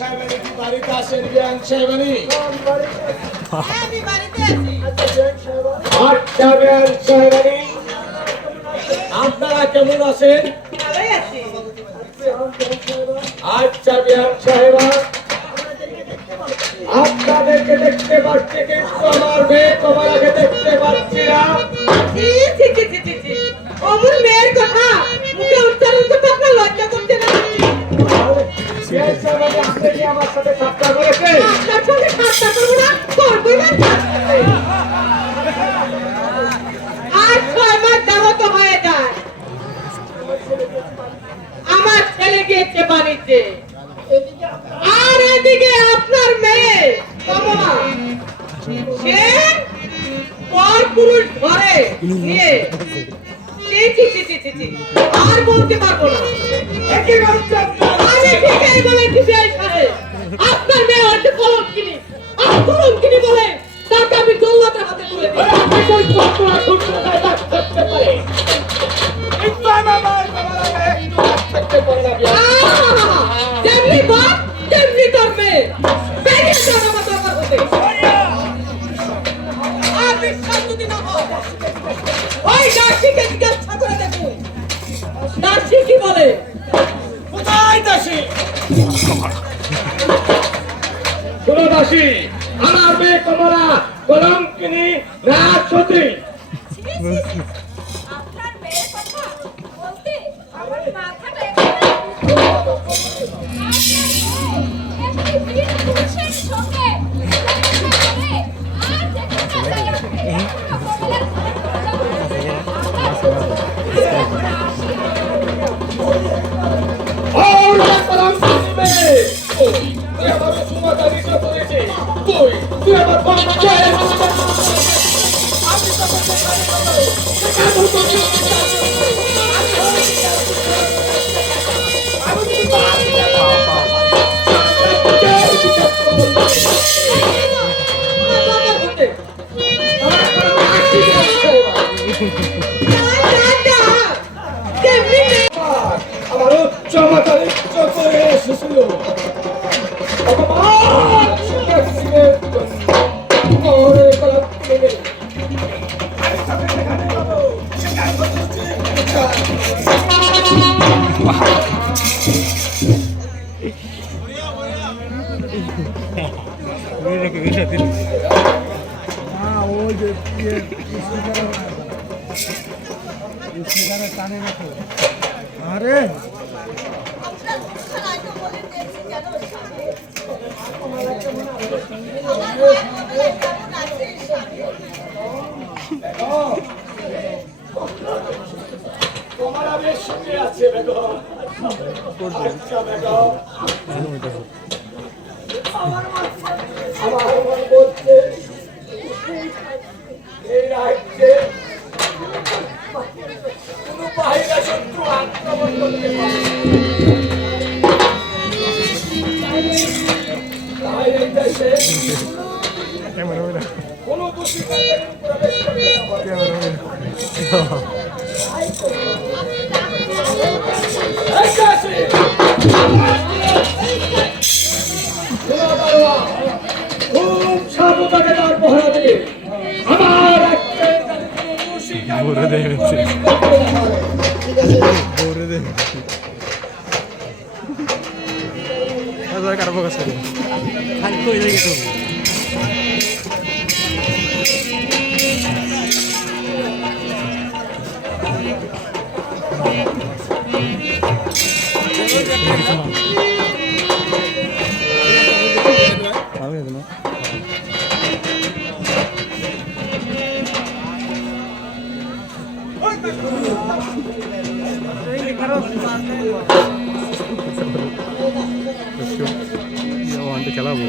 সাহেবানি কি বাড়িতে আছেন বিয়ান সাহেবানি? আমি বাড়িতে আছি। আচ্ছা বিয়ান সাহেবানি, আপনারা কেমন আছেন? ভালোই আছি। আচ্ছা বিয়ান সাহেবা, আপনাদেরকে দেখতে পাচ্ছি কিন্তু আমার মেয়ে তোমাকে দেখতে পাচ্ছি না। ছি, ছি, ছি, ছি, ছি, ছি। অমন মেয়ের কথা মুখে উচ্চারণ করতে আপনার লজ্জা করছে না? বিয়ান সাহেবানি, আপনি কি আমার সাথে ঠাট্টা করেছেন? আপনার সঙ্গে ঠাট্টা করবো না, করবোই না ঠাট্টা। আর 6 মাস যাবত হয়ে যায় আমার ছেলে গিয়েছে বাড়িতে, আর এদিকে আপনার মেয়ে কমলা সে পর পুরুষ ধরে নিয়ে ছি, ছি, ছি, ছি, ছি, ছি। আর বলতে পারবো না। একই বলছে আপনারা। আমি ঠিকই বলেছি বিআই সাহেব, আপনার মেয়ে হচ্ছে কলঙ্কিনী, আর কলঙ্কিনী বলে তাকে আমি দৌলতের হাতে তুলে দিই। আপনি কোন ঘটনা ঘটনায় দাগ থাকতে পারে? কিন্তু আমার তোমাকে একটু দাগ থাকতে পারে না বিয়ান। যেমনি বাপ তেমনি তোর মেয়ে, বেরিয়ে যান আমার দরবার হতে। আর বিশ্বাস যদি না হয় ওই দাসীকে জিজ্ঞাসা করে দেখুন, দাসী কি বলে। কোথায় দাসী? শোনো দাসী, আমার মেয়ে কমলা কলঙ্কিনী না সতী? আপনার মেয়ের কথা বলতে আমার মাথাটা একটি বীর পুরুষের সঙ্গে দেখা করে আর যেখানে যাই কমলার ওরে কলঙ্কিনী মেয়ে, তুই আমার সুমাতা নিশা করেছিস, তুই আমার বাচ্চা। আমি দরবার হতে। যেমনি মেয়ে আমার উচ্চ মাতার উচ্চ করে এসেছিল ভগবান শিক্ষার্থীদের জন্য। ওরে কলঙ্কিনী, আমি তোকে সেখানে যাবো, সেখানে বসেছি। আপনার মুখখানা একটু বলে দিয়েছি কেন স্বামী? আমার কমলা কেমন আছে স্বামী? তোমার বেশ সুখে আছে বেগম। আচ্ছা বেগম, আমার মন বলছে এই রাজ্যে কোনো বাহিরা শত্রু আক্রমণ করতে পারে তাই এই দেশে কোনো দুষ্কৃতিকারী প্রবেশ করতে না পারে। এই দেশে খুব সাবধানে তার পহরা দেবে। আমার একটা ভরে দেবে ভরে দেবে কারো প্রকাশ করে খালি কই দেখে তো আমি না খেলাবো